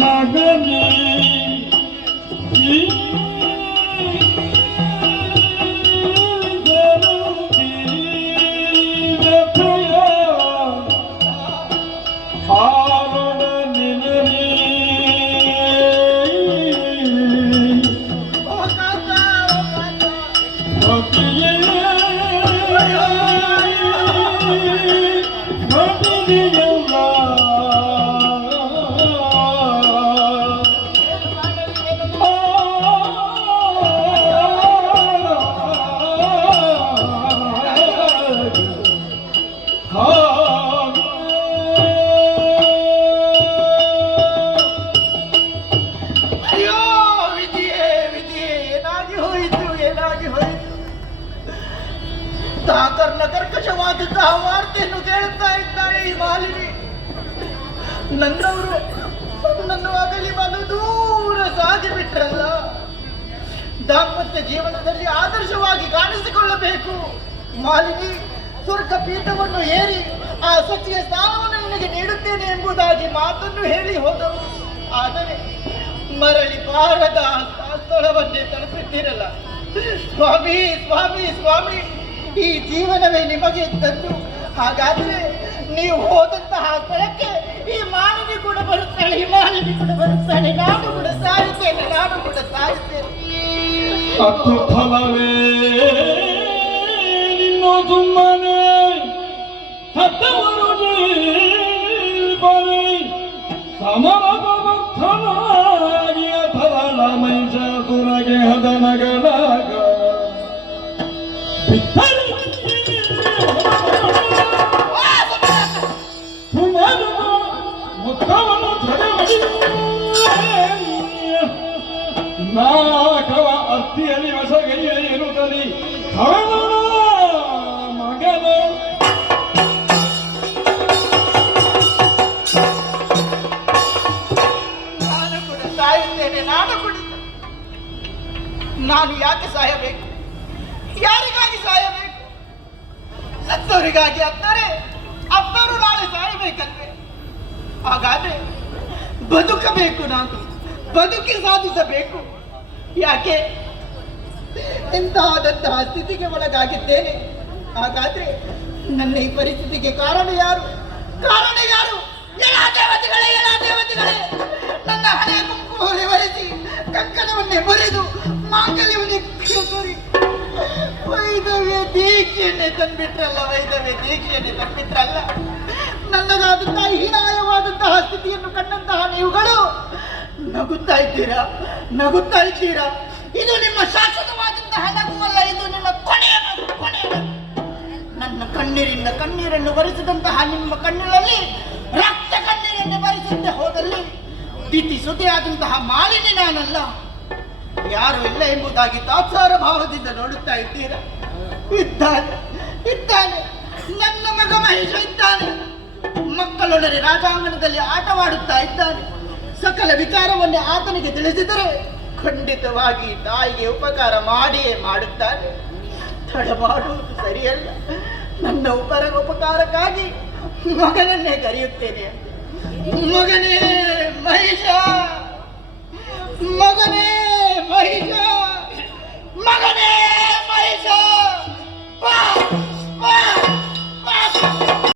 ಮಗನೇ ಕರ್ಕಶವಾದಂತಹ ವಾರ್ತೆಯನ್ನು ಕೇಳುತ್ತಾ ಇದ್ದಾಳೆ ಈ ಮಾಲಿನಿ. ನನ್ನವರು ನನ್ನನ್ನು ಅಗಲಿ ಬಲು ದೂರ ಸಾಗಿಬಿಟ್ರಲ್ಲ. ದಾಂಪತ್ಯ ಜೀವನದಲ್ಲಿ ಆದರ್ಶವಾಗಿ ಕಾಣಿಸಿಕೊಳ್ಳಬೇಕು ಮಾಲಿನಿ. ಸ್ವರ್ಗ ಪೀಠವನ್ನು ಏರಿ ಆ ಸಚಿವ ಸ್ಥಾನವನ್ನು ನಿನಗೆ ನೀಡುತ್ತೇನೆ ಎಂಬುದಾಗಿ ಮಾತನ್ನು ಹೇಳಿ ಹೋದರು. ಆದರೆ ಮರಳಿ ಬಾರದ ಸ್ಥಳವನ್ನೇ ತಲುಪಿದ್ದೀರಲ್ಲ. ಸ್ವಾಮಿ ಸ್ವಾಮಿ ಸ್ವಾಮಿ, ಈ ಜೀವನವೇ ನಿಮಗೆ ಇದ್ದದ್ದು. ಹಾಗಾದರೆ ನೀವು ಹೋದಂತಹ ಸ್ಥಳಕ್ಕೆ ಈ ಮಾಲಿನಿ ಕೂಡ ಬರುತ್ತಾಳೆ, ಈ ಮಾಲಿನಿ ಕೂಡ ಬರುತ್ತಾಳೆ. ನಾನು ಕೂಡ ಸಾಯುತ್ತೇನೆ, ನಾನು ಕೂಡ ಸಾಯುತ್ತೇನೆ. ಅತ್ತು ಫಲವೇ ನಿನ್ನ ಸುಮ್ಮನೆ ಸತ್ತವರು ಬರೀ ಸಮರಪವರ್ಥನಾಗಿಯ ಫಲ ಮೈಜಾಸುರಗೆ ಹದನಗಳಾಗ ಮುಖವನ್ನು ತಡೆಮಡಿ ನಾಕವ ಅತ್ತಿಯಲ್ಲಿ ವಸಗೈಯ ಇರುತ್ತಲಿ ಹರಣ ಮಗನ ನಾನು ಕೂಡ ಸಾಯುತ್ತೇನೆ, ನಾನು ಕೂಡ. ನಾನು ಯಾಕೆ ಸಾಯಬೇಕು? ಯಾರಿಗಾಗಿ ಸಾಯಬೇಕು? ಸತ್ತವರಿಗಾಗಿ ಅತ್ತರೆ ಅತ್ತವರು ನಾಳೆ ಸಾಯಬೇಕಂತೆ. ಹಾಗಾದ್ರೆ ಬದುಕಬೇಕು, ನಾನು ಬದುಕಿ ಸಾಧಿಸಬೇಕು. ಯಾಕೆ ಇಂತಹದಂತಹ ಸ್ಥಿತಿಗೆ ಒಳಗಾಗಿದ್ದೇನೆ? ಹಾಗಾದ್ರೆ ನನ್ನ ಈ ಪರಿಸ್ಥಿತಿಗೆ ಕಾರಣ ಯಾರು? ಕಾರಣ ಯಾರು? ಎಲ್ಲ ದೇವತೆಗಳೇ, ಎಲ್ಲ ದೇವತೆಗಳೇ, ನನ್ನ ಹಣೆಯ ಕುಂಕುಮವನ್ನೇ ಒರೆಸಿ ಕಂಕಣವನ್ನೇ ಮುರಿದು ಮಾಂಗಲ್ಯವನ್ನೇ ಕಿರುತುರಿ ವೈದವ್ಯ ದೀಕ್ಷೆಯನ್ನೇ ತಂದ್ಬಿಟ್ರಲ್ಲ, ವೈದವ್ಯ ದೀಕ್ಷೆಯನ್ನೇ ತಂದ್ಬಿಟ್ರಲ್ಲ. ನನ್ನದಾದಂತಹ ಹೀನಾಯವಾದಂತಹ ಸ್ಥಿತಿಯನ್ನು ಕಂಡಂತಹ ನೀವುಗಳು ನಗುತ್ತಾ ಇದ್ದೀರಾ, ನಗುತ್ತಾ ಇದ್ದೀರಾ. ಇದು ನಿಮ್ಮ ಶಾಶ್ವತವಾದಂತಹ ನಗುವಲ್ಲ, ಇದು ನಿಮ್ಮ ಕೊನೆಯ ನಗು, ಕೊನೆಯ ನಗು. ನನ್ನ ಕಣ್ಣೀರಿಂದ ಕಣ್ಣೀರನ್ನು ಬರಿಸಿದಂತಹ ನಿಮ್ಮ ಕಣ್ಣುಗಳಲ್ಲಿ ರಕ್ತ ಕಣ್ಣೀರನ್ನು ಬರಿಸದೆ ಹೋದಲ್ಲಿ ತಿಥಿ ಸುದ್ದಿಯಾದಂತಹ ಮಾಲಿನಿ ನಾನಲ್ಲ. ಯಾರು ಇಲ್ಲ ಎಂಬುದಾಗಿ ತಾತ್ಸಾರ ಭಾವದಿಂದ ನೋಡುತ್ತಾ ಇದ್ದೀರಾ. ಇದ್ದಾನೆ, ಇದ್ದಾನೆ, ನನ್ನ ಮಗ ಮಹೇಶ ಇದ್ದಾನೆ. ಮಕ್ಕಳೊಡನೆ ರಾಜಾಂಗಣದಲ್ಲಿ ಆಟವಾಡುತ್ತಾ ಇದ್ದಾನೆ. ಸಕಲ ವಿಚಾರವನ್ನೇ ಆತನಿಗೆ ತಿಳಿಸಿದರೆ ಖಂಡಿತವಾಗಿ ತಾಯಿಗೆ ಉಪಕಾರ ಮಾಡಿಯೇ ಮಾಡುತ್ತಾನೆ. ತಡ ಮಾಡುವುದು ಸರಿಯಲ್ಲ. ನನ್ನ ಉಪಕಾರಕ್ಕಾಗಿ ಮಗನನ್ನೇ ಕರೆಯುತ್ತೇನೆ. ಮಗನೇ ಮಹೇಶ, ಮಗನೇ